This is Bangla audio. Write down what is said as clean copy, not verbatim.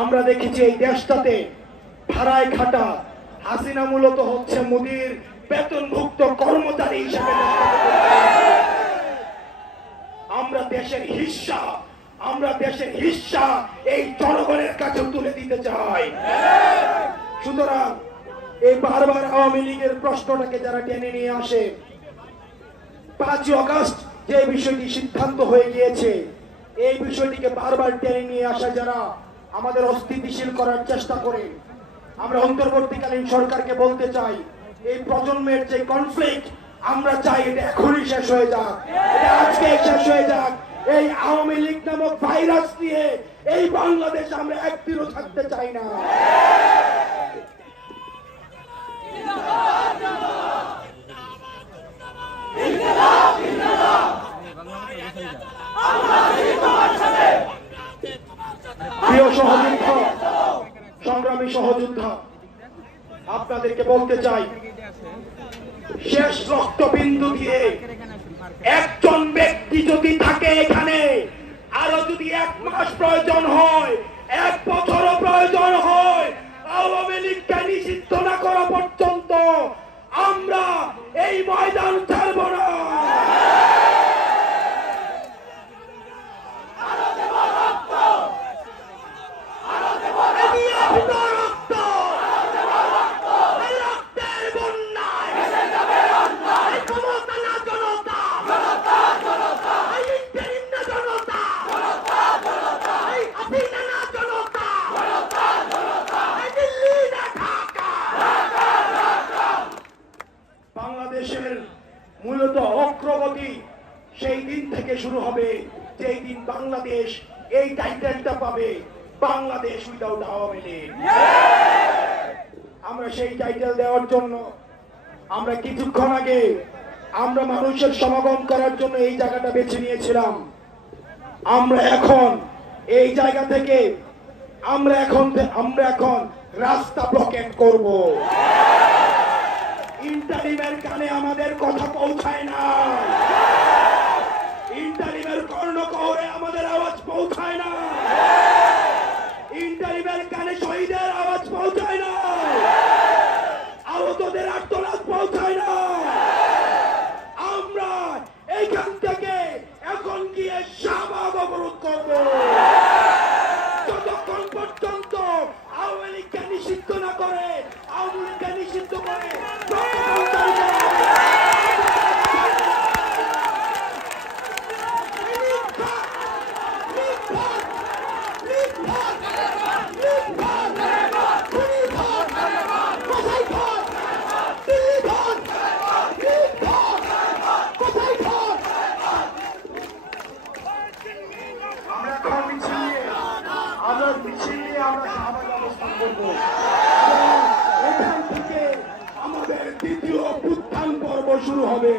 আমরা দেখেছি এই দেশটাতে ভাড়ায় খাটা হাসিনা মূলত হচ্ছে মোদির বেতনভুক্ত কর্মচারী হিসেবে আমরা দেশের হিস্সা এই জনগণের কাছে তুলে দিতে চাই। সুতরাং এই বারবার আওয়ামী লীগের প্রশ্নটাকে যারা টেনে নিয়ে আসে, 5 আগস্ট যে বিষয়টি সিদ্ধান্ত হয়ে গিয়েছে এই বিষয়টিকে বারবার টেনে নিয়ে আসা যারা আমাদের অস্থিতিশীল করার চেষ্টা করে, আমরা অন্তর্বর্তীকালীন সরকারকে বলতে চাই এই প্রজন্মের যে কনফ্লিক্ট আমরা চাই এটা এখনই শেষ হয়ে যাক, এটা আজকে শেষ হয়ে যাক। এই আওয়ামী লীগ নামক ভাইরাস নিয়ে এই বাংলাদেশ আমরা একদিনও থাকতে চাই না। প্রিয় সহযোদ্ধা, সংগ্রামী সহযোদ্ধা, আপনাদেরকে বলতে চাই শেষ রক্তবিন্দু দিয়ে একজন ব্যক্তি যদি থাকে এখানে, আরো যদি 1 মাস প্রয়োজন হয়, 1 বছরও প্রয়োজন হয়, আওয়ামী লীগকে নিষিদ্ধ না করা পর্যন্ত আমরা এই ময়দান ছাড়ব না। বাংলাদেশের মূলত অগ্রগতি সেই দিন থেকে শুরু হবে যেই দিন বাংলাদেশ এই টাইটেলটা পাবে, বাংলাদেশ উইদাউট আওয়ামী লীগ। আমরা সেই টাইটেল দেওয়ার জন্য আমরা কিছুক্ষণ আগে আমরা মানুষের সমাগম করার জন্য এই জায়গাটা বেছে নিয়েছিলাম। আমরা এখন এই জায়গা থেকে আমরা এখন রাস্তা ব্লকেট করব। ইন্টারিমের কানে আমাদের কথা পৌঁছায় না, ইন্টারিমের কর্ণকোহরে আমাদের আওয়াজ পৌঁছায় না, ইন্টারিমের কানে শহীদের আওয়াজ পৌঁছায় না, আহতদের আর্তনাদ পৌঁছায় না। আমরা এইখান থেকে এখন গিয়ে শাহবাগ অবরোধ করব যতক্ষণ পর্যন্ত আওয়ামী লীগকে নিষিদ্ধ না করে, আওয়ামী লীগকে নিষিদ্ধ করে এখান থেকে আমাদের দ্বিতীয় উত্থান পর্ব শুরু হবে।